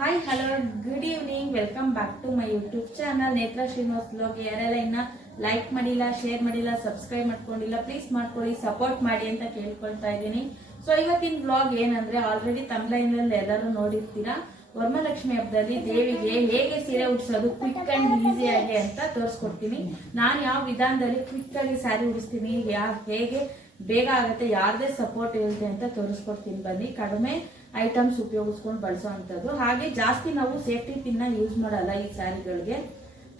Hi hello good evening, welcome back to my YouTube channel Netra Srinivas blog. ಯಾರೆಲ್ಲ ಇನ್ನ like ಮಾಡಿಲ್ಲ, share ಮಾಡಿಲ್ಲ, subscribe ಮಾಡ್ಕೊಂಡಿಲ್ಲ, ಪ್ಲೀಸ್ ಮಾಡ್ಕೊಳ್ಳಿ, ಸಪೋರ್ಟ್ ಮಾಡಿ ಅಂತ ಕೇಳ್ಕೊಳ್ತಾ ಇದ್ದೀನಿ. ಸೊ ಇವತ್ತಿನ ಬ್ಲಾಗ್ ಏನಂದ್ರೆ, ಆಲ್ರೆಡಿ ತಮ್ಲೈನಲ್ಲಿ ಎಲ್ಲರೂ ನೋಡಿರ್ತೀರಾ, ವರಮಹಾಲಕ್ಷ್ಮಿ ಹಬ್ಬದಲ್ಲಿ ದೇವಿಗೆ ಹೇಗೆ ಸೀರೆ ಉಡಿಸೋದು ಕ್ವಿಕ್ ಅಂಡ್ ಈಸಿಯಾಗಿ ಅಂತ ತೋರಿಸ್ಕೊಡ್ತೀನಿ. ನಾನು ಯಾವ ವಿಧಾನದಲ್ಲಿ ಕ್ವಿಕ್ ಆಗಿ ಸ್ಯಾರಿ ಉಡಿಸ್ತೀನಿ, ಹೇಗೆ ಬೇಗ ಆಗುತ್ತೆ, ಯಾರದೇ ಸಪೋರ್ಟ್ ಇರುತ್ತೆ ಅಂತ ತೋರಿಸ್ಕೊಡ್ತೀನಿ. ಬನ್ನಿ. ಕಡಿಮೆ ಐಟಮ್ಸ್ ಉಪಯೋಗಿಸ್ಕೊಂಡು ಬಳಸೋ ಅಂಥದ್ದು. ಹಾಗೆ ಜಾಸ್ತಿ ನಾವು ಸೇಫ್ಟಿ ಪಿನ್ ಯೂಸ್ ಮಾಡಲ್ಲ ಈ ಸ್ಯಾರಿಗಳಿಗೆ.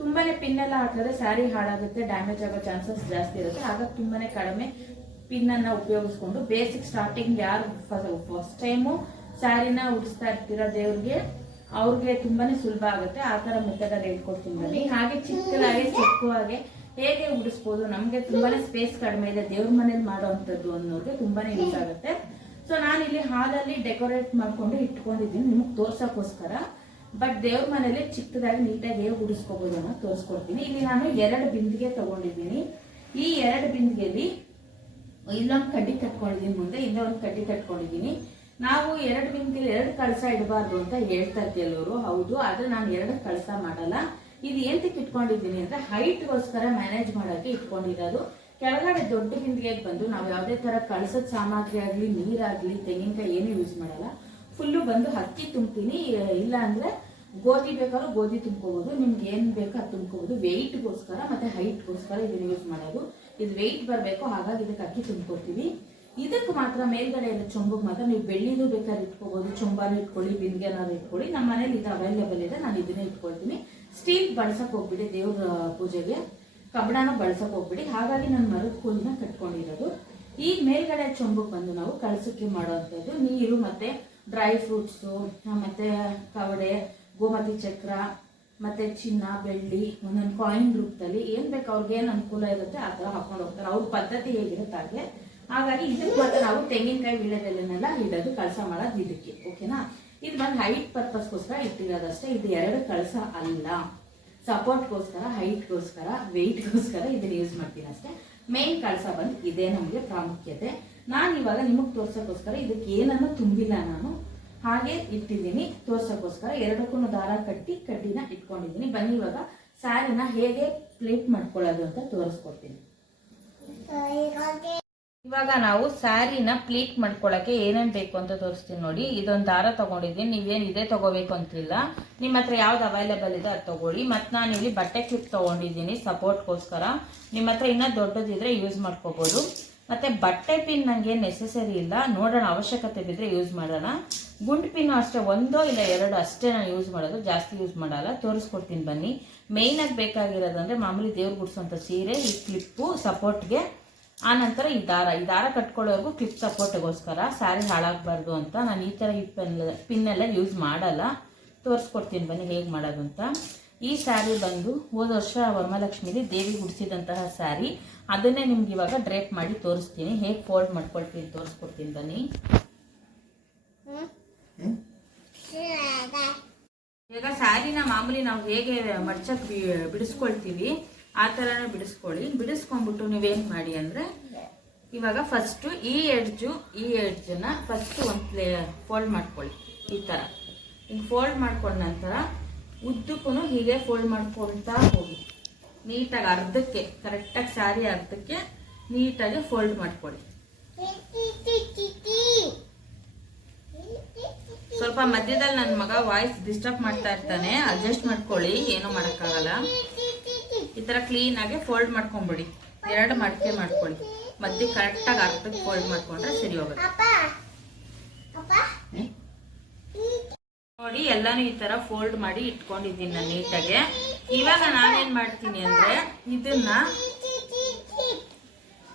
ತುಂಬಾನೇ ಪಿನ್ ಎಲ್ಲ ಹಾಕಿದ್ರೆ ಸ್ಯಾರಿ ಹಾಳಾಗುತ್ತೆ, ಡ್ಯಾಮೇಜ್ ಆಗೋ ಚಾನ್ಸಸ್ ಜಾಸ್ತಿ ಇರುತ್ತೆ. ಹಾಗಾಗಿ ತುಂಬಾನೇ ಕಡಿಮೆ ಪಿನ್ ಅನ್ನ ಉಪಯೋಗಿಸ್ಕೊಂಡು ಬೇಸಿಕ್ ಸ್ಟಾರ್ಟಿಂಗ್ ಯಾರು ಫಸ್ಟ್ ಟೈಮು ಸ್ಯಾರಿನ ಉಡಿಸ್ತಾ ಇರ್ತೀರಾ ದೇವ್ರಿಗೆ, ಅವ್ರಿಗೆ ತುಂಬಾನೇ ಸುಲಭ ಆಗುತ್ತೆ. ಆ ತರ ಮೆಥಡ್ ಅಲ್ಲಿ ಹೇಳ್ಕೊಡ್ತೀನಿ ಬನ್ನಿ. ಹಾಗೆ ಚಿಕ್ಕದಾಗಿ ಚಿಕ್ಕವಾಗೆ ಹೇಗೆ ಉಡಿಸ್ಬೋದು, ನಮ್ಗೆ ತುಂಬಾನೇ ಸ್ಪೇಸ್ ಕಡಿಮೆ ಇದೆ, ದೇವ್ರ ಮನೇಲಿ ಮಾಡೋ ಅಂಥದ್ದು ಅನ್ನೋರಿಗೆ ತುಂಬಾನೇ ಯೂಸ್ ಆಗುತ್ತೆ. ಸೊ ನಾನು ಇಲ್ಲಿ ಹಾಲಲ್ಲಿ ಡೆಕೋರೇಟ್ ಮಾಡ್ಕೊಂಡು ಇಟ್ಕೊಂಡಿದ್ದೀನಿ ನಿಮಗೆ ತೋರ್ಸಕ್ಕೋಸ್ಕರ. ಬಟ್ ದೇವ್ರ ಮನೇಲಿ ಚಿಕ್ಕದಾಗಿ ನೀಟಾಗಿ ಹೇಗೆ ಉಡಿಸ್ಕೋಬಹುದು ಅನ್ನೋ ತೋರಿಸ್ಕೊಡ್ತೀನಿ. ಇಲ್ಲಿ ನಾನು 2 ಬಿಂದಿಗೆ ತಗೊಂಡಿದ್ದೀನಿ. ಈ 2 ಬಿಂದಿಗೆಯಲ್ಲಿ ಇಲ್ಲೊಂದು ಕಡ್ಡಿ ಕಟ್ಕೊಂಡಿದ್ದೀನಿ, ಮುಂದೆ ಇನ್ನೊಂದು ಕಡ್ಡಿ ಕಟ್ಕೊಂಡಿದ್ದೀನಿ. ನಾವು 2 ಬಿಂದಿಗೆಯಲ್ಲಿ 2 ಕಳಸ ಇಡಬಾರ್ದು ಅಂತ ಹೇಳ್ತಾರೆ ಕೆಲವರು. ಹೌದು, ಆದ್ರೆ ನಾನು 2 ಕಳಸ ಮಾಡಲ್ಲ. ಇದು ಎಂತಕ್ಕೆ ಇಟ್ಕೊಂಡಿದ್ದೀನಿ ಅಂದ್ರೆ ಹೈಟ್ಗೋಸ್ಕರ ಮ್ಯಾನೇಜ್ ಮಾಡೋಕೆ ಇಟ್ಕೊಂಡಿರೋದು. ಕೆಳಗಡೆ ದೊಡ್ಡ ಬಿಂದಿಗೆ ಬಂದು ನಾವು ಯಾವುದೇ ತರ ಕಳಸದ ಸಾಮಗ್ರಿ ಆಗ್ಲಿ, ನೀರಾಗ್ಲಿ, ತೆಂಗಿನಕಾಯಿ ಏನು ಯೂಸ್ ಮಾಡಲ್ಲ. ಫುಲ್ಲು ಬಂದು ಅಕ್ಕಿ ತುಂಬ್ತೀನಿ. ಇಲ್ಲ ಅಂದ್ರೆ ಗೋಧಿ ಬೇಕಾದ್ರೂ ಗೋಧಿ ತುಂಬ್ಕೋಬಹುದು, ನಿಮ್ಗೆ ಏನ್ ಬೇಕೋ ಅದು ತುಂಬ್ಕೋಬಹುದು. ವೆಯ್ಟ್ಗೋಸ್ಕರ ಮತ್ತೆ ಹೈಟ್ಗೋಸ್ಕರ ಇದನ್ನ ಯೂಸ್ ಮಾಡೋದು. ಇದು ವೆಯ್ಟ್ ಬರಬೇಕು, ಹಾಗಾಗಿ ಇದಕ್ಕೆ ಅಕ್ಕಿ ತುಂಬ್ಕೊತೀವಿ. ಇದಕ್ಕೆ ಮಾತ್ರ ಮೇಲ್ಗಡೆ ಇರೋ ಚೊಂಬಕ್ಕೆ ಮಾತ್ರ ನೀವು ಬೆಳ್ಳಿದು ಬೇಕಾದ್ರೆ ಇಟ್ಕೋಬಹುದು, ಚೊಂಬಾನು ಇಟ್ಕೊಳ್ಳಿ, ಬಿಂದಿಗೆನಾದ್ರು ಇಟ್ಕೊಳ್ಳಿ. ನಮ್ಮ ಮನೇಲಿ ಇದು ಅವೈಲೇಬಲ್ ಇದೆ, ನಾನು ಇದನ್ನೇ ಇಟ್ಕೊಳ್ತೀನಿ. ಸ್ಟೀಲ್ ಬಳಸಕ್ ಹೋಗ್ಬಿಡಿ, ದೇವ್ರ ಪೂಜೆಗೆ ಕಬ್ಬಣನ ಬಳಸಕ್ ಹೋಗ್ಬಿಡಿ. ಹಾಗಾಗಿ ನಾನು ಮರದ ಕೋಲನ್ನ ಕಟ್ಕೊಂಡಿರೋದು. ಈ ಮೇಲ್ಗಡೆ ಚೊಂಬಕ್ಕೆ ಬಂದು ನಾವು ಕಳಸಕ್ಕೆ ಮಾಡುವಂಥದ್ದು ನೀರು ಮತ್ತೆ ಡ್ರೈ ಫ್ರೂಟ್ಸು, ಮತ್ತೆ ಕವಡೆ, ಗೋಮತಿ ಚಕ್ರ, ಮತ್ತೆ ಚಿನ್ನ, ಬೆಳ್ಳಿ, ಒಂದೊಂದು ಕಾಯಿನ್ ರೂಪದಲ್ಲಿ ಏನ್ ಬೇಕು ಅವ್ರಿಗೆ ಏನ್ ಅನುಕೂಲ ಇರುತ್ತೆ ಆ ತರ ಹಾಕೊಂಡು ಹೋಗ್ತಾರೆ. ಅವ್ರ ಪದ್ಧತಿ ಹೇಗಿರುತ್ತೆ ಹಾಗೆ. ಹಾಗಾಗಿ ಇದಕ್ಕೆ ಮಾತ್ರ ನಾವು ತೆಂಗಿನಕಾಯಿ ವೀಳ್ಯದೆಲೆನೆಲ್ಲ ಇಡೋದು, ಕಳಸ ಮಾಡೋದು ಇದಕ್ಕೆ. ಓಕೆನಾ? ಇದು ಬಂದು ಹೈಟ್ ಪರ್ಪಸ್ಗೋಸ್ಕರ ಇಟ್ಟಿರೋದಷ್ಟೇ. ಇದು 2 ಕಳಸ ಅಲ್ಲ, ಸಪೋರ್ಟ್ಗೋಸ್ಕರ, ಹೈಟ್ಗೋಸ್ಕರ, ವೆಯ್ಟ್ಗೋಸ್ಕರ ಇದನ್ನ ಯೂಸ್ ಮಾಡ್ತೀನಿ ಅಷ್ಟೇ. ಮೇನ್ ಕಳಸ ಬಂದು ಇದೇ ನಮಗೆ ಪ್ರಾಮುಖ್ಯತೆ. ನಾನು ಇವಾಗ ನಿಮಗೆ ತೋರ್ಸಕ್ಕೋಸ್ಕರ ಇದಕ್ಕೆ ಏನನ್ನು ತುಂಬಿಲ್ಲ, ನಾನು ಹಾಗೆ ಇಟ್ಟಿದ್ದೀನಿ ತೋರ್ಸಕ್ಕೋಸ್ಕರ. 2ಕ್ಕೂ ದಾರ ಕಟ್ಟಿ ಕಡ್ಡಿನ ಇಟ್ಕೊಂಡಿದ್ದೀನಿ. ಬನ್ನಿ ಇವಾಗ ಸ್ಯಾರಿನ ಹೇಗೆ ಪ್ಲೇಟ್ ಮಾಡ್ಕೊಳ್ಳೋದು ಅಂತ ತೋರಿಸ್ಕೊಡ್ತೀನಿ. ಇವಾಗ ನಾವು ಸ್ಯಾರಿನ ಪ್ಲೀಟ್ ಮಾಡ್ಕೊಳಕ್ಕೆ ಏನೇನ್ ಬೇಕು ಅಂತ ತೋರಿಸ್ತೀನಿ ನೋಡಿ. ಇದೊಂದು ದಾರ ತಗೊಂಡಿದ್ದೀನಿ, ನೀವೇನ್ ಇದೇ ತಗೋಬೇಕು ಅಂತಿಲ್ಲ, ನಿಮ್ಮ ಹತ್ರ ಯಾವ್ದು ಅವೈಲೇಬಲ್ ಇದೆ ಅದು ತಗೊಳ್ಳಿ. ಮತ್ತೆ ನಾನು ಇಲ್ಲಿ ಬಟ್ಟೆ ಕ್ಲಿಪ್ ತಗೊಂಡಿದ್ದೀನಿ ಸಪೋರ್ಟ್ಗೋಸ್ಕರ. ನಿಮ್ಮ ಹತ್ರ ಇನ್ನೂ ದೊಡ್ಡದಿದ್ರೆ ಯೂಸ್ ಮಾಡ್ಕೋಬಹುದು. ಮತ್ತೆ ಬಟ್ಟೆ ಪಿನ್ ನಂಗೆ ನೆಸೆಸರಿ ಇಲ್ಲ, ನೋಡೋಣ ಅವಶ್ಯಕತೆ ಬಿದ್ರೆ ಯೂಸ್ ಮಾಡೋಣ. ಗುಂಡು ಪಿನ್ ಅಷ್ಟೇ, 1 ಇಲ್ಲ 2 ಅಷ್ಟೇ ನಾನು ಯೂಸ್ ಮಾಡೋದು, ಜಾಸ್ತಿ ಯೂಸ್ ಮಾಡಲ್ಲ. ತೋರಿಸ್ಕೊಡ್ತೀನಿ ಬನ್ನಿ. ಮೇಯ್ನ್ ಆಗಿ ಬೇಕಾಗಿರೋದಂದ್ರೆ ಮಾಮೂಲಿ ದೇವ್ರು ಗುಡ್ಸೋಂಥ ಸೀರೆ, ಈ ಕ್ಲಿಪ್ಪು ಸಪೋರ್ಟ್ಗೆ, ಆ ನಂತರ ಈ ದಾರ ಕಟ್ಕೊಳ್ಳೋರ್ಗು ಕ್ಲಿಪ್ ಸಪೋರ್ಟ್ಗೋಸ್ಕರ, ಸ್ಯಾರಿ ಹಾಳಾಗಬಾರ್ದು ಅಂತ ನಾನು ಈ ತರ ಈ ಪಿನ್ ಎಲ್ಲ ಯೂಸ್ ಮಾಡಲ್ಲ. ತೋರಿಸ್ಕೊಡ್ತೀನಿ ಬನ್ನಿ ಹೇಗೆ ಮಾಡೋದು ಅಂತ. ಈ ಸ್ಯಾರಿ ಬಂದು ಹೋದ ವರ್ಷ ವರಮಹಾಲಕ್ಷ್ಮಿಲಿ ದೇವಿಗೆ ಉಡಿಸಿದಂತಹ ಸ್ಯಾರಿ, ಅದನ್ನೇ ನಿಮ್ಗೆ ಇವಾಗ ಡ್ರೇಪ್ ಮಾಡಿ ತೋರಿಸ್ತೀನಿ. ಹೇಗೆ ಫೋಲ್ಡ್ ಮಾಡ್ಕೊಳ್ತೀನಿ ತೋರಿಸ್ಕೊಡ್ತೀನಿ ಬನ್ನಿ. ಈಗ ಸ್ಯಾರಿನ ಮಾಮೂಲಿ ನಾವು ಹೇಗೆ ಮಡ್ಚಕ್ ಬಿಡಿಸ್ಕೊಳ್ತೀವಿ ಆ ತರನೇ ಬಿಡಿಸ್ಕೊಳ್ಳಿ. ಬಿಡಿಸ್ಕೊಂಡ್ಬಿಟ್ಟು ನೀವೇನ್ ಮಾಡಿ ಅಂದ್ರೆ, ಇವಾಗ ಫಸ್ಟ್ ಈ ಎಡ್ಜನ್ನ ಫಸ್ಟ್ ಒಂದು ಫೋಲ್ಡ್ ಮಾಡ್ಕೊಳ್ಳಿ. ಈ ತರ ಹಿಂಗೆ ಫೋಲ್ಡ್ ಮಾಡ್ಕೊಂಡ ನಂತರ ಉದ್ದಕ್ಕೂ ಹೀಗೆ ಫೋಲ್ಡ್ ಮಾಡ್ಕೊಳ್ತಾ ಹೋಗಿ ನೀಟಾಗಿ ಅರ್ಧಕ್ಕೆ, ಕರೆಕ್ಟಾಗಿ ಸ್ಯಾರಿ ಅರ್ಧಕ್ಕೆ ನೀಟಾಗಿ ಫೋಲ್ಡ್ ಮಾಡ್ಕೊಳ್ಳಿ. ಸ್ವಲ್ಪ ಮಧ್ಯದಲ್ಲಿ ನನ್ನ ಮಗ ವಾಯ್ಸ್ ಡಿಸ್ಟರ್ಬ್ ಮಾಡ್ತಾ ಇರ್ತಾನೆ, ಅಡ್ಜಸ್ಟ್ ಮಾಡ್ಕೊಳ್ಳಿ, ಏನೂ ಮಾಡೋಕ್ಕಾಗಲ್ಲ. ಈ ತರ ಕ್ಲೀನ್ ಆಗಿ ಫೋಲ್ಡ್ ಮಾಡ್ಕೊಂಡ್ಬಿಡಿ. 2 ಮಡಕೆ ಮಾಡ್ಕೊಳ್ಳಿ, ಮಧ್ಯೆ ಕರೆಕ್ಟಾಗಿ ಅರ್ಧಕ್ಕೆ ಫೋಲ್ಡ್ ಮಾಡ್ಕೊಂಡ್ರೆ ಸರಿ ಹೋಗುತ್ತೆ ನೋಡಿ. ಎಲ್ಲಾನು ಈ ತರ ಫೋಲ್ಡ್ ಮಾಡಿ ಇಟ್ಕೊಂಡಿದ್ದೀನಿ ನಾನು ನೀಟಾಗಿ. ಇವಾಗ ನಾನೇನ್ ಮಾಡ್ತೀನಿ ಅಂದ್ರೆ, ಇದನ್ನ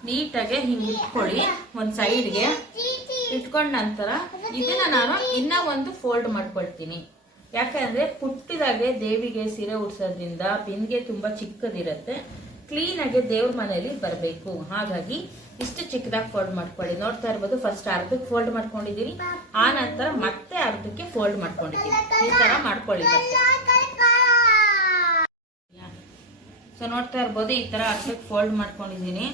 ನೀಟಾಗಿ ಹಿಂಗೆ ಇಟ್ಕೊಳ್ಳಿ, ಒಂದ್ ಸೈಡ್ಗೆ ಇಟ್ಕೊಂಡ ನಂತರ ಇದನ್ನ ನಾನು ಇನ್ನ ಒಂದು ಫೋಲ್ಡ್ ಮಾಡ್ಕೊಳ್ತೀನಿ. ಯಾಕಂದ್ರೆ ಪುಟ್ಟಿದಾಗೆ ದೇವಿಗೆ ಸೀರೆ ಉಡ್ಸೋದ್ರಿಂದ ಬಿಂದಿಗೆ ತುಂಬಾ ಚಿಕ್ಕದಿರುತ್ತೆ, ಕ್ಲೀನ್ ಆಗಿ ದೇವ್ರ ಮನೆಯಲ್ಲಿ ಬರಬೇಕು. ಹಾಗಾಗಿ ಇಷ್ಟು ಚಿಕ್ಕದಾಗಿ ಫೋಲ್ಡ್ ಮಾಡ್ಕೊಳ್ಳಿ. ನೋಡ್ತಾ ಇರ್ಬೋದು, ಫಸ್ಟ್ ಅರ್ಧಕ್ಕೆ ಫೋಲ್ಡ್ ಮಾಡ್ಕೊಂಡಿದ್ದೀನಿ, ಆ ನಂತರ ಮತ್ತೆ ಅರ್ಧಕ್ಕೆ ಫೋಲ್ಡ್ ಮಾಡ್ಕೊಂಡಿದ್ದೀನಿ. ಈ ತರ ಮಾಡ್ಕೊಳ್ಳಿ. ಸೊ ನೋಡ್ತಾ ಇರ್ಬೋದು, ಈ ತರ ಅರ್ಧಕ್ಕೆ ಫೋಲ್ಡ್ ಮಾಡ್ಕೊಂಡಿದ್ದೀನಿ.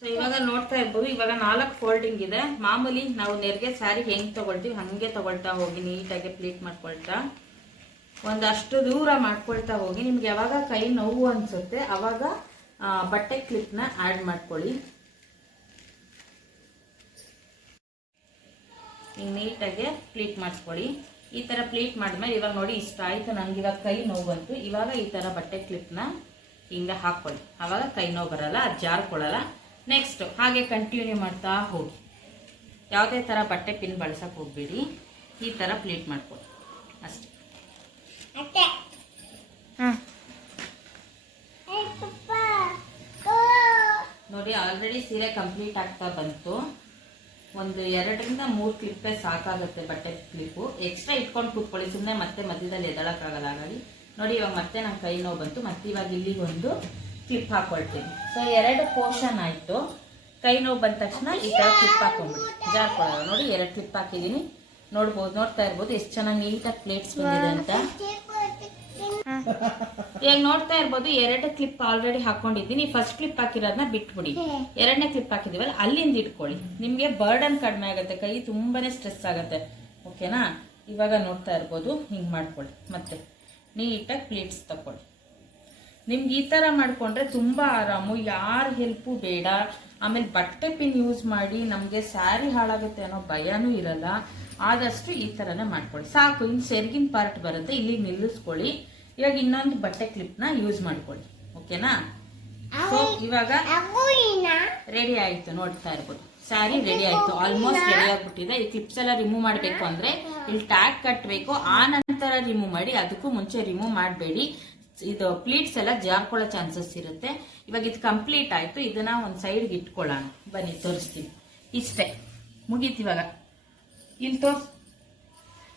ಸೊ ಇವಾಗ ನೋಡ್ತಾ ನೋಡ್ತಾ ಇರ್ಬೋದು ಇವಾಗ 4 ಫೋಲ್ಡಿಂಗ್ ಇದೆ. ಮಾಮೂಲಿ ನಾವು ನೆರಿಗೆ ಸ್ಯಾರಿ ಹೆಂಗ್ ತಗೊಳ್ತೀವಿ ಹಂಗೆ ತಗೊಳ್ತಾ ಹೋಗಿ, ನೀಟಾಗಿ ಪ್ಲೀಟ್ ಮಾಡ್ಕೊಳ್ತಾ ಒಂದಷ್ಟು ದೂರ ಮಾಡ್ಕೊಳ್ತಾ ಹೋಗಿ. ನಿಮ್ಗೆ ಯಾವಾಗ ಕೈ ನೋವು ಅನ್ಸುತ್ತೆ ಅವಾಗ ಬಟ್ಟೆ ಕ್ಲಿಪ್ನ ಆ್ಯಡ್ ಮಾಡ್ಕೊಳ್ಳಿ. ಹಿಂಗೆ ನೀಟಾಗಿ ಪ್ಲೀಟ್ ಮಾಡ್ಕೊಳ್ಳಿ. ಈ ಥರ ಪ್ಲೀಟ್ ಮಾಡಿದ್ಮೇಲೆ ಇವಾಗ ನೋಡಿ ಇಷ್ಟ ಆಯಿತು ನನಗೆ, ಇವಾಗ ಕೈ ನೋವು ಬಂತು. ಇವಾಗ ಈ ಥರ ಬಟ್ಟೆ ಕ್ಲಿಪ್ನ ಹಿಂಗೆ ಹಾಕ್ಕೊಳ್ಳಿ, ಆವಾಗ ಕೈ ನೋವು ಬರಲ್ಲ, ಅದು ಜಾರ್ಕೊಳ್ಳಲ್ಲ. ನೆಕ್ಸ್ಟ್ ಹಾಗೆ ಕಂಟಿನ್ಯೂ ಮಾಡ್ತಾ ಹೋಗಿ. ಯಾವುದೇ ಥರ ಬಟ್ಟೆ ಪಿನ್ ಬಳಸಕ್ಕೆ ಹೋಗ್ಬೇಡಿ, ಈ ಥರ ಪ್ಲೀಟ್ ಮಾಡ್ಕೊಳ್ಳಿ ಅಷ್ಟೇ. ನೋಡಿ ಆಲ್ರೆಡಿ ಸೀರೆ ಕಂಪ್ಲೀಟ್ ಆಗ್ತಾ ಬಂತು. ಒಂದು 2 ರಿಂದ 3 ಕ್ಲಿಪ್ಪೇ ಸಾಕಾಗುತ್ತೆ ಬಟ್ಟೆ ಕ್ಲಿಪ್ಪು. ಎಕ್ಸ್ಟ್ರಾ ಇಟ್ಕೊಂಡು ಕೂತ್ಕೊಳ್ಳಿ, ಸುಮ್ಮನೆ ಮತ್ತೆ ಮಧ್ಯದಲ್ಲಿ ಎದಳಕ್ಕಾಗಲ್ಲ. ಹಾಗಾಗಿ ನೋಡಿ ಇವಾಗ ಮತ್ತೆ ನಂಗೆ ಕೈ ನೋವು ಬಂತು, ಮತ್ತೆ ಇವಾಗ ಇಲ್ಲಿಗೆ ಒಂದು ಕ್ಲಿಪ್ ಹಾಕೊಳ್ತೀನಿ. ಸೊ 2 ಪೋರ್ಷನ್ ಆಯಿತು. ಕೈ ನೋವು ಬಂದ ತಕ್ಷಣ ಈ ಥರ ಕ್ಲಿಪ್ ಹಾಕೊಂಡ್ಬಿಡಿ, ಜಾರ್ಕೊಳ್ಳೋದು. ನೋಡಿ 2 ಕ್ಲಿಪ್ ಹಾಕಿದ್ದೀನಿ, ನೋಡ್ಬೋದು, ನೋಡ್ತಾ ಇರ್ಬೋದು ಎಷ್ಟು ಚೆನ್ನಾಗಿ ನೀಟಾಗಿ ಪ್ಲೇಟ್ಸ್ ಬಂದಿದೆ ಅಂತ. ಈಗ ನೋಡ್ತಾ ಇರ್ಬೋದು 2 ಕ್ಲಿಪ್ ಆಲ್ರೆಡಿ ಹಾಕೊಂಡಿದ್ದೀನಿ. ಫಸ್ಟ್ ಕ್ಲಿಪ್ ಹಾಕಿರೋದನ್ನ ಬಿಟ್ಬಿಡಿ, 2ನೇ ಕ್ಲಿಪ್ ಹಾಕಿದೀವಲ್ಲ ಅಲ್ಲಿಂದ ಇಟ್ಕೊಳ್ಳಿ. ನಿಮ್ಗೆ ಬರ್ಡನ್ ಕಡಿಮೆ ಆಗುತ್ತೆ, ಕೈ ತುಂಬಾನೇ ಸ್ಟ್ರೆಸ್ ಆಗುತ್ತೆ. ಓಕೆನಾ? ಇವಾಗ ನೋಡ್ತಾ ಇರ್ಬೋದು ಹಿಂಗ್ ಮಾಡ್ಕೊಳ್ಳಿ, ಮತ್ತೆ ನೀಟಾಗಿ ಪ್ಲೇಟ್ಸ್ ತಕೊಳ್ಳಿ. ನಿಮ್ಗೆ ಈ ತರ ಮಾಡ್ಕೊಂಡ್ರೆ ತುಂಬಾ ಆರಾಮು, ಯಾರ ಹೆಲ್ಪು ಬೇಡ. ಆಮೇಲೆ ಬಟ್ಟೆ ಪಿನ್ ಯೂಸ್ ಮಾಡಿ ನಮ್ಗೆ ಸ್ಯಾರಿ ಹಾಳಾಗುತ್ತೆ ಅನ್ನೋ ಭಯನೂ ಇರಲ್ಲ. ಆದಷ್ಟು ಈ ತರನೇ ಮಾಡ್ಕೊಳ್ಳಿ ಸಾಕು. ಇನ್ನು ಸೆರ್ಗಿನ ಪಾರ್ಟ್ ಬರುತ್ತೆ, ಇಲ್ಲಿಗೆ ನಿಲ್ಲಿಸ್ಕೊಳ್ಳಿ. ಇವಾಗ ಇನ್ನೊಂದು ಬಟ್ಟೆ ಕ್ಲಿಪ್ ನ ಯೂಸ್ ಮಾಡ್ಕೊಳ್ಳಿ. ಓಕೆನಾ? ಸೊ ಇವಾಗ ರೆಡಿ ಆಯ್ತು, ನೋಡ್ತಾ ಇರ್ಬೋದು ಸ್ಯಾರಿ ರೆಡಿ ಆಯ್ತು, ಆಲ್ಮೋಸ್ಟ್ ರೆಡಿ ಆಗ್ಬಿಟ್ಟಿದೆ. ಈ ಕ್ಲಿಪ್ಸ್ ಎಲ್ಲ ರಿಮೂವ್ ಮಾಡ್ಬೇಕು ಅಂದ್ರೆ ಇಲ್ಲಿ ಟ್ಯಾಗ್ ಕಟ್ಟಬೇಕು, ಆ ನಂತರ ರಿಮೂವ್ ಮಾಡಿ. ಅದಕ್ಕೂ ಮುಂಚೆ ರಿಮೂವ್ ಮಾಡಬೇಡಿ, ಇದು ಪ್ಲೀಟ್ಸ್ ಎಲ್ಲ ಜಾರ್ಕೊಳ್ಳೋ ಚಾನ್ಸಸ್ ಇರುತ್ತೆ. ಇವಾಗ ಇದು ಕಂಪ್ಲೀಟ್ ಆಯ್ತು, ಇದನ್ನ ಒಂದ್ ಸೈಡ್ಗೆ ಇಟ್ಕೊಳ್ಳೋಣ. ಬನ್ನಿ ತೋರಿಸ್ತೀನಿ. ಇಷ್ಟೇ ಮುಗೀತು. ಇವಾಗ ಇಲ್ಲಿ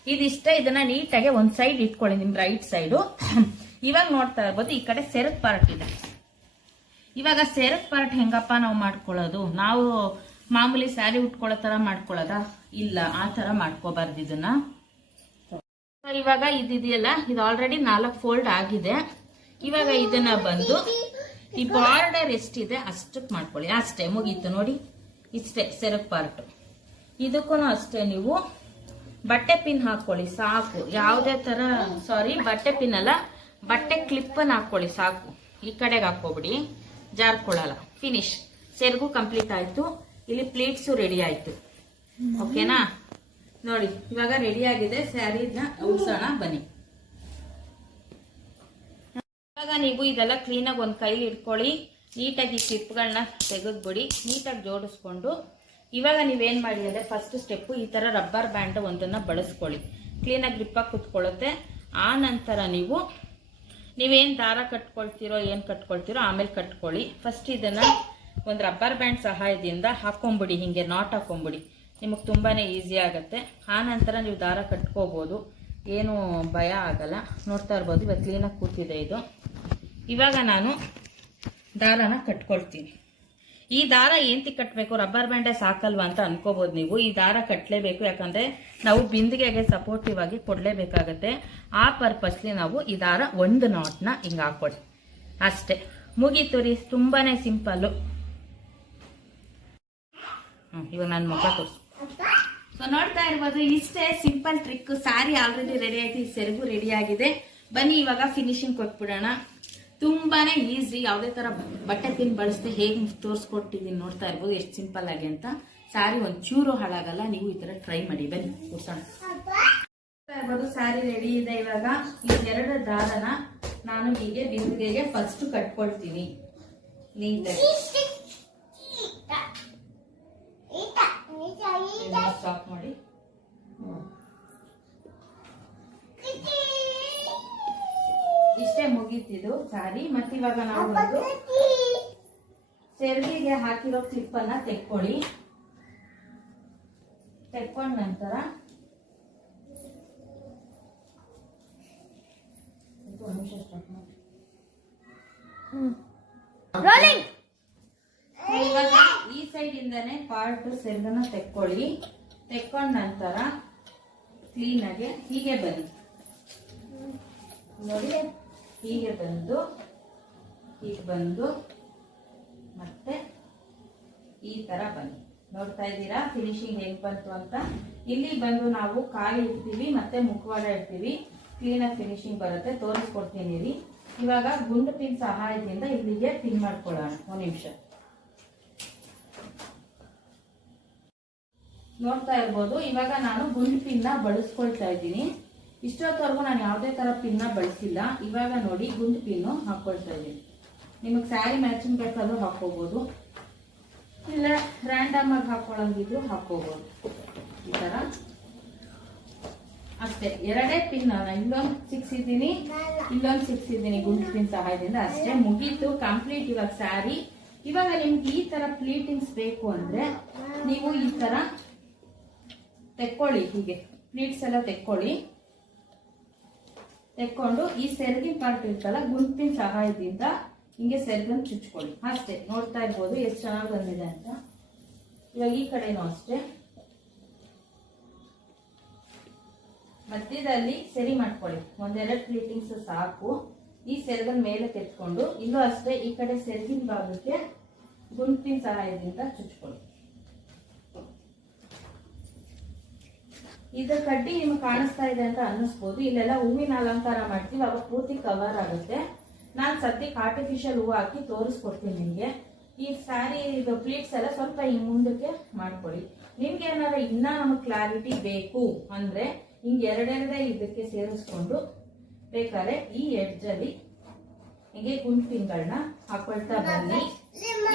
ಇದಿಷ್ಟೇ, ಇದನ್ನ ನೀಟಾಗಿ ಒಂದ್ ಸೈಡ್ ಇಟ್ಕೊಳ್ಳಿ, ನಿಮ್ ರೈಟ್ ಸೈಡು. ಇವಾಗ ನೋಡ್ತಾ ಇರ್ಬೋದು ಈ ಕಡೆ ಸೆರಗ್ ಪಾರ್ಟ್ ಇದೆ. ಇವಾಗ ಸೆರಗ್ ಪಾರ್ಟ್ ಹೆಂಗಪ್ಪ ನಾವು ಮಾಡ್ಕೊಳ್ಳೋದು? ನಾವು ಮಾಮೂಲಿ ಸ್ಯಾರಿ ಉಟ್ಕೊಳ್ಳೋ ತರ ಮಾಡ್ಕೊಳ್ಳೋದ? ಇಲ್ಲ, ಆ ತರ ಮಾಡ್ಕೋಬಾರ್ದು ಇದನ್ನ. ಇವಾಗ ಇದಿದೆಯಲ್ಲ, ಇದು ಆಲ್ರೆಡಿ 4 ಫೋಲ್ಡ್ ಆಗಿದೆ. ಇವಾಗ ಇದನ್ನ ಬಂದು ಈ ಬಾರ್ಡರ್ ಎಷ್ಟಿದೆ ಅಷ್ಟಕ್ಕೆ ಮಾಡ್ಕೊಳ್ಳಿ. ಅಷ್ಟೇ, ಮುಗೀತು. ನೋಡಿ ಇಷ್ಟೇ ಸೆರಗ್ ಪಾರ್ಟ್. ಇದಕ್ಕೂ ಅಷ್ಟೇ, ನೀವು ಬಟ್ಟೆ ಪಿನ್ ಹಾಕೊಳ್ಳಿ ಸಾಕು. ಯಾವುದೇ ತರ, ಸಾರಿ ಬಟ್ಟೆ ಪಿನ್ ಅಲ್ಲ, ಬಟ್ಟೆ ಕ್ಲಿಪ್ ಅನ್ನ ಹಾಕೊಳ್ಳಿ ಸಾಕು. ಈ ಕಡೆಗೆ ಹಾಕೋಬಿಡಿ, ಜಾರ್ಕೊಳ್ಳಲ್ಲ. ಫಿನಿಶ್. ಸೆರಗು ಕಂಪ್ಲೀಟ್ ಆಯ್ತು, ಇಲ್ಲಿ ಪ್ಲೇಟ್ಸು ರೆಡಿ ಆಯ್ತು. ಓಕೆನಾ? ನೋಡಿ ಇವಾಗ ರೆಡಿ ಆಗಿದೆ. ಸ್ಯಾರಿನ ಉಡ್ಸೋಣ ಬನ್ನಿ. ಇವಾಗ ನೀವು ಇದೆಲ್ಲ ಕ್ಲೀನಾಗಿ ಒಂದು ಕೈಲಿ ಇಟ್ಕೊಳ್ಳಿ. ನೀಟಾಗಿ ಕ್ಲಿಪ್ಗಳನ್ನ ತೆಗೆದ್ಬಿಡಿ, ನೀಟಾಗಿ ಜೋಡಿಸ್ಕೊಂಡು. ಇವಾಗ ನೀವೇನ್ ಮಾಡಿ ಅಂದ್ರೆ ಫಸ್ಟ್ ಸ್ಟೆಪ್ ಈ ತರ ರಬ್ಬರ್ ಬ್ಯಾಂಡ್ ಒಂದನ್ನ ಬಳಸ್ಕೊಳ್ಳಿ, ಕ್ಲೀನಾಗಿ ಗ್ರಿಪ್ಪಾಗಿ ಕುತ್ಕೊಳ್ಳುತ್ತೆ. ಆ ನಂತರ ನೀವೇನ್ ದಾರ ಕಟ್ಕೊಳ್ತೀರೋ ಏನ್ ಕಟ್ಕೊಳ್ತೀರೋ ಆಮೇಲೆ ಕಟ್ಕೊಳ್ಳಿ. ಫಸ್ಟ್ ಇದನ್ನ ಒಂದು ರಬ್ಬರ್ ಬ್ಯಾಂಡ್ ಸಹಾಯದಿಂದ ಹಾಕೊಂಡ್ಬಿಡಿ, ಹಿಂಗೆ ನಾಟ್ ಹಾಕೊಂಡ್ಬಿಡಿ, ನಿಮಗೆ ತುಂಬಾನೇ ಈಸಿ ಆಗುತ್ತೆ. ಆ ನಂತರ ನೀವು ದಾರ ಕಟ್ಕೋಬಹುದು, ಏನು ಭಯ ಆಗಲ್ಲ. ನೋಡ್ತಾ ಇರ್ಬೋದು ಇವಾಗ ಕ್ಲೀನಾಗಿ ಕೂತಿದೆ ಇದು. ಇವಾಗ ನಾನು ದಾರನ ಕಟ್ಕೊಳ್ತೀನಿ. ಈ ದಾರ ಏಂತಿ ಕಟ್ಟಬೇಕು, ರಬ್ಬರ್ ಬ್ಯಾಂಡೇ ಸಾಕಲ್ವಾ ಅಂತ ಅನ್ಕೋಬಹುದು ನೀವು. ಈ ದಾರ ಕಟ್ಟಲೇಬೇಕು, ಯಾಕಂದ್ರೆ ನಾವು ಬಿಂದಿಗೆಗೆ ಸಪೋರ್ಟಿವ್ ಆಗಿ ಕೊಡ್ಲೇಬೇಕಾಗತ್ತೆ. ಆ ಪರ್ಪಸ್ಲಿ ನಾವು ಈ ದಾರ ಒಂದು ನಾಟ್ನ ಹಿಂಗ ಹಾಕೊಳ್ಳಿ ಅಷ್ಟೇ, ಮುಗೀತು ರೀ. ತುಂಬಾನೇ ಸಿಂಪಲ್. ಇವಾಗ ನಾನು ಮುಖ ತೋರಿಸ್. ಸೊ ನೋಡ್ತಾ ಇರ್ಬೋದು ಇಷ್ಟೇ simple trick. Sari already ready ಆಯ್ತು, ಈ ಸೆರಗು ರೆಡಿ ಆಗಿದೆ. ಬನ್ನಿ ಇವಾಗ ಫಿನಿಶಿಂಗ್ ಕೊಟ್ಬಿಡೋಣ. ತುಂಬಾನೇ ಈಸಿ, ಯಾವುದೇ ತರ ಬಟ್ಟೆ ಪಿನ್ ಬಳಸದೆ ಹೇಗೆ ತೋರಿಸ್ಕೊಟ್ಟಿದ್ದೀನಿ. ನೋಡ್ತಾ ಇರ್ಬೋದು ಎಷ್ಟು ಸಿಂಪಲ್ ಆಗಿ ಅಂತ. ಸ್ಯಾರಿ ಒಂಚೂರು ಹಾಳಾಗಲ್ಲ, ನೀವು ಈ ತರ ಟ್ರೈ ಮಾಡಿ. ಬನ್ನಿ ಕೂರ್ಸೋಣ. ಇರ್ಬೋದು ಸ್ಯಾರಿ ರೆಡಿ ಇದೆ. ಇವಾಗ ಈ 2 ದಾರನ ನಾನು ಹೀಗೆ ಬಿಂದಿಗೆಗೆ ಫಸ್ಟ್ ಕಟ್ಕೊಳ್ತೀನಿ ನೀಟಾಗಿ. ಸ್ಟಾಪ್ ಮಾಡಿ. ಇಷ್ಟೇ ಮುಗೀತಿದು ಸ್ಯಾರಿ. ಮತ್ತೆ ಇವಾಗ ನಾವು ಸೆರಗಿಗೆ ಹಾಕಿರೋ ಕ್ಲಿಪ್ ಅನ್ನ ತೆಕ್ಕೊಳ್ಳಿ. ತೆಕ್ಕೊಂಡ ನಂತರ ಇವಾಗ ಈ ಸೈಡ್ ಇಂದಾನೆ ಪಾರ್ಟ್ ಸೆರಗನ್ನ ತೆಕ್ಕೊಳ್ಳಿ. ತೆಕ್ಕೊಂಡ ನಂತರ ಕ್ಲೀನ್ ಆಗಿ ಹೀಗೆ ಬನ್ನಿ. ನೋಡಿ ಹೀಗೆ ಬಂದು ಮತ್ತೆ ಈ ತರ ಬನ್ನಿ. ನೋಡ್ತಾ ಇದ್ದೀರಾ ಫಿನಿಶಿಂಗ್ ಹೆಂಗ್ ಬಂತು ಅಂತ. ಇಲ್ಲಿ ಬಂದು ನಾವು ಕಾಯಿ ಇಡ್ತೀವಿ ಮತ್ತೆ ಮುಖವಾಡ ಇಡ್ತೀವಿ, ಕ್ಲೀನ್ ಆಗಿ ಫಿನಿಶಿಂಗ್ ಬರುತ್ತೆ. ತೋರಿಸ್ಕೊಡ್ತೀನಿ ರೀ. ಇವಾಗ ಗುಂಡು ಪಿನ್ ಸಹಾಯದಿಂದ ಇಲ್ಲಿಗೆ ಪಿನ್ ಮಾಡ್ಕೊಳ್ಳೋಣ. ಒಂದ್ ನಿಮಿಷ. ನೋಡ್ತಾ ಇರ್ಬೋದು, ಇವಾಗ ನಾನು ಗುಂಡು ಪಿನ್ ಬಳಸ್ಕೊಳ್ತಾ ಇದ್ದೀನಿ. ಇಷ್ಟೊತ್ತವರೆಗೂ ನಾನು ಯಾವುದೇ ತರ ಪಿನ್ ಬಳಸಿಲ್ಲ. ಇವಾಗ ನೋಡಿ ಗುಂಡು ಪಿನ್ನು ಹಾಕೊಳ್ತಾ ಇದ್ದೀನಿ. ನಿಮಗೆ ಸ್ಯಾರಿ ಮ್ಯಾಚಿಂಗ್ ಬೇಕಾದ್ರೂ ಹಾಕೋಬಹುದು, ಇಲ್ಲ ರ್ಯಾಂಡಮ್ ಆಗಿ ಹಾಕೊಳ್ಳಂಗಿದ್ರು ಹಾಕೋಬಹುದು. ಈ ತರ ಅಷ್ಟೇ, ಎರಡೇ ಪಿನ್. ಇಲ್ಲೊಂದು ಸಿಕ್ಸಿದ್ದೀನಿ, ಇಲ್ಲೊಂದು ಸಿಕ್ಸಿದ್ದೀನಿ ಗುಂಡು ಪಿನ್ ಸಹಾಯದಿಂದ. ಅಷ್ಟೇ, ಮುಗೀತು, ಕಂಪ್ಲೀಟ್ ಇವಾಗ ಸ್ಯಾರಿ. ಇವಾಗ ನಿಮ್ಗೆ ಈ ತರ ಪ್ಲೀಟಿಂಗ್ಸ್ ಬೇಕು ಅಂದ್ರೆ ನೀವು ಈ ತರ ತೆಕ್ಕೊಳ್ಳಿ. ಹೀಗೆ ಪ್ಲೀಟ್ಸ್ ಎಲ್ಲ ತೆಕ್ಕೊಂಡು ಈ ಸೆರಗಿನ ಪಾರ್ಟ್ ಇರ್ತಲ್ಲ ಗುಂಡು ಪಿನ್ ಸಹಾಯದಿಂದ ಹಿಂಗೆ ಸೆರಗನ್ನು ಚುಚ್ಕೊಳ್ಳಿ. ಅಷ್ಟೇ, ನೋಡ್ತಾ ಇರ್ಬೋದು ಎಷ್ಟು ಚೆನ್ನಾಗಿ ಬಂದಿದೆ ಅಂತ. ಇವಾಗ ಈ ಕಡೆನೂ ಅಷ್ಟೇ ಮಧ್ಯದಲ್ಲಿ ಸರಿ ಮಾಡ್ಕೊಳ್ಳಿ. ಒಂದೆರಡು ಪ್ಲೀಟಿಂಗ್ಸ್ ಸಾಕು. ಈ ಸೆರಗನ್ ಮೇಲೆ ತೆತ್ಕೊಂಡು ಇಲ್ಲೂ ಅಷ್ಟೇ ಈ ಕಡೆ ಸೆರಗಿನ ಭಾಗಕ್ಕೆ ಗುಂಡು ಪಿನ್ ಸಹಾಯದಿಂದ ಚುಚ್ಕೊಳ್ಳಿ. ಇದ್ರ ಕಡ್ಡಿ ನಿಮ್ಗೆ ಕಾಣಿಸ್ತಾ ಇದೆ ಅಂತ ಅನ್ನಿಸ್ಬೋದು. ಇಲ್ಲೆಲ್ಲ ಹೂವಿನ ಅಲಂಕಾರ ಮಾಡ್ತೀವಿ, ಅವಾಗ ಪೂರ್ತಿ ಕವರ್ ಆಗುತ್ತೆ. ನಾನು ಸದ್ಯಕ್ಕೆ ಆರ್ಟಿಫಿಷಿಯಲ್ ಹೂವು ಹಾಕಿ ತೋರಿಸ್ಕೊಡ್ತೀನಿ ನಿಮ್ಗೆ. ಈ ಸ್ಯಾರಿ ಇದು ಪ್ಲೀಟ್ಸ್ ಎಲ್ಲ ಸ್ವಲ್ಪ ಹಿಂಗ್ ಮುಂದಕ್ಕೆ ಮಾಡ್ಕೊಳ್ಳಿ. ನಿಮ್ಗೆ ಏನಾದ್ರು ಇನ್ನ ನಮಗೆ ಕ್ಲಾರಿಟಿ ಬೇಕು ಅಂದ್ರೆ ಹಿಂಗ್ ಎರಡೆರಡೇ ಇದಕ್ಕೆ ಸೇರಿಸ್ಕೊಂಡು ಬೇಕಾದ್ರೆ ಈ ಎಡ್ಜ್ ಅಲ್ಲಿ ಹಿಂಗೆ ಗುಂಡು ಪಿನ್ಗಳನ್ನ ಹಾಕೊಳ್ತಾ ಬನ್ನಿ.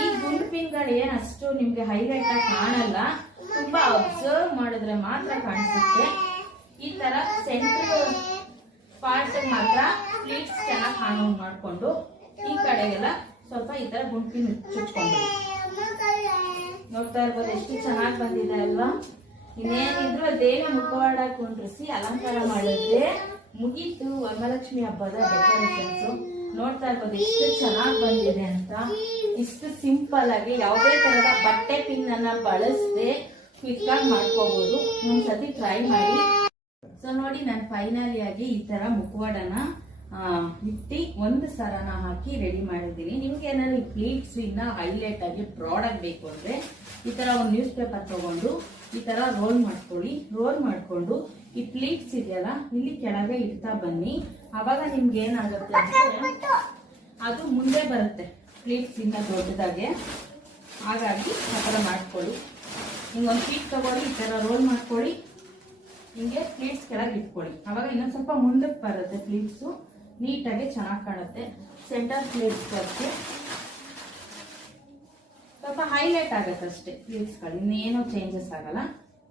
ಈ ಗುಂಡು ಪಿನ್ಗಳು ಏನ್ ಅಷ್ಟು ನಿಮ್ಗೆ ಹೈಲೈಟ್ ಆಗಿ ಕಾಣಲ್ಲ, ತುಂಬಾ ಅಬ್ಸರ್ವ್ ಮಾಡಿದ್ರೆ ಮಾತ್ರ ಕಾಣಿಸುತ್ತೆ. ಈ ತರ ಸೆಂಟರ್ ಪಾರ್ಟ್ ಮಾತ್ರ ಪ್ಲೀಟ್ಸ್ ಚೆನ್ನಾಗಿ ಕಾಣೋ ಮಾಡ್ಕೊಂಡು ಈ ಕಡೆಗೆಲ್ಲ ಸ್ವಲ್ಪ ಈ ತರ ಗುಂಡು ಪಿನ್ ಚುಚ್ಕೊಂಡು ನೋಡ್ತಾ ಇರ್ಬೋದು ಎಷ್ಟು ಚೆನ್ನಾಗಿ ಬಂದಿದೆ ಅಲ್ವಾ. ಇನ್ನೇನಿದ್ರು ಅದೇನೋ ಮುಖವಾಡ ಕುಂಡ್ರಿಸಿ ಅಲಂಕಾರ ಮಾಡಿದ್ರೆ ಮುಗೀತು ವರಮಹಾಲಕ್ಷ್ಮಿ ಹಬ್ಬದ ಡೆಕೋರೇಷನ್ಸ್. ನೋಡ್ತಾ ಇರ್ಬೋದು ಎಷ್ಟು ಚೆನ್ನಾಗಿ ಬಂದಿದೆ ಅಂತ. ಇಷ್ಟು ಸಿಂಪಲ್ ಆಗಿ ಯಾವುದೇ ತರದ ಬಟ್ಟೆ ಪಿನ್ ಅನ್ನ ಬಳಸದೆ ಕ್ವಿಕ್ ಆಗಿ ಮಾಡ್ಕೋಬಹುದು. ಒಂದ್ಸತಿ ಟ್ರೈ ಮಾಡಿ. ಸೊ ನೋಡಿ, ನಾನು ಫೈನಲಿ ಆಗಿ ಈ ತರ ಮುಖವಾಡನ ಇಟ್ಟು ಒಂದು ಸರನ ಹಾಕಿ ರೆಡಿ ಮಾಡಿದ್ದೀನಿ. ನಿಮ್ಗೆ ಏನಾದ್ರು ಈ ಪ್ಲೀಟ್ಸ್ ಇನ್ನ ಹೈಲೈಟ್ ಆಗಿ ಬ್ರಾಡ್ ಆಗಿ ಬೇಕು ಅಂದ್ರೆ ಈ ತರ ಒಂದು ನ್ಯೂಸ್ ಪೇಪರ್ ತಗೊಂಡು ಈ ತರ ರೋಲ್ ಮಾಡ್ಕೊಳ್ಳಿ. ರೋಲ್ ಮಾಡ್ಕೊಂಡು ಈ ಪ್ಲೀಟ್ಸ್ ಇದೆಯಲ್ಲ ಇಲ್ಲಿ ಕೆಳಗೆ ಇಡ್ತಾ ಬನ್ನಿ. ಅವಾಗ ನಿಮ್ಗೆ ಏನಾಗುತ್ತೆ ಅಂದ್ರೆ ಅದು ಮುಂದೆ ಬರುತ್ತೆ ಪ್ಲೀಟ್ಸ್ ಇನ್ನ ದೊಡ್ಡದಾಗೆ. ಹಾಗಾಗಿ ಆ ತರ ಮಾಡ್ಕೊಳ್ಳಿ. ಹಿಂಗೊಂದು ಶೀಟ್ ತಗೊಳ್ಳಿ, ಈ ತರ ರೋಲ್ ಮಾಡ್ಕೊಳ್ಳಿ, ಹಿಂಗೆ ಪ್ಲೀಟ್ಸ್ ಕೆಳಗೆ ಇಟ್ಕೊಳ್ಳಿ. ಅವಾಗ ಇನ್ನೊಂದ್ ಸ್ವಲ್ಪ ಮುಂದಕ್ಕೆ ಬರುತ್ತೆ ಪ್ಲೀಟ್ಸು, ನೀಟಾಗಿ ಚೆನ್ನಾಗಿ ಕಾಣುತ್ತೆ. ಸೆಂಟರ್ ಪ್ಲೇಟ್ಸ್ ಅಷ್ಟೇ ಸ್ವಲ್ಪ ಹೈಲೈಟ್ ಆಗುತ್ತೆ ಅಷ್ಟೇ ಪ್ಲೀಟ್ಸ್ಗಳು, ಇನ್ನೇನೋ ಚೇಂಜಸ್ ಆಗಲ್ಲ.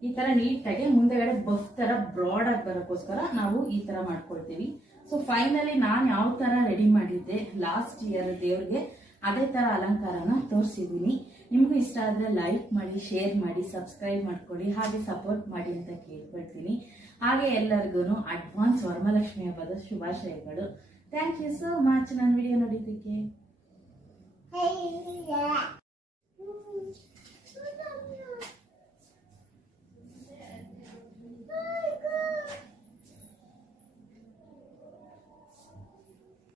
ಈ ತರ ನೀಟಾಗಿ ಮುಂದೆಗಡೆ ಬಫ್ ತರ ಬ್ರಾಡ್ ಆಗಿ ಬರೋಕ್ಕೋಸ್ಕರ ನಾವು ಈ ತರ ಮಾಡ್ಕೊಳ್ತೀವಿ. ಸೊ ಫೈನಲಿ ನಾನು ಯಾವ ತರ ರೆಡಿ ಮಾಡಿದ್ದೆ ಲಾಸ್ಟ್ ಇಯರ್ ದೇವ್ರಿಗೆ ಅದೇ ತರ ಅಲಂಕಾರನ ತೋರಿಸಿದ್ದೀನಿ. ನಿಮಗೂ ಇಷ್ಟ ಆದ್ರೆ ಲೈಕ್ ಮಾಡಿ, ಶೇರ್ ಮಾಡಿ, ಸಬ್ಸ್ಕ್ರೈಬ್ ಮಾಡ್ಕೊಳ್ಳಿ, ಹಾಗೆ ಸಪೋರ್ಟ್ ಮಾಡಿ ಅಂತ ಕೇಳ್ಕೊಳ್ತೀನಿ. ಹಾಗೆ ಎಲ್ಲರಿಗೂ ಅಡ್ವಾನ್ಸ್ ವರಮಹಾಲಕ್ಷ್ಮಿ ಹಬ್ಬದ ಶುಭಾಶಯಗಳು. ಥ್ಯಾಂಕ್ ಯು ಸೋ ಮಚ್ ನನ್ನ ವಿಡಿಯೋ ನೋಡಿದ್ದಕ್ಕೆ.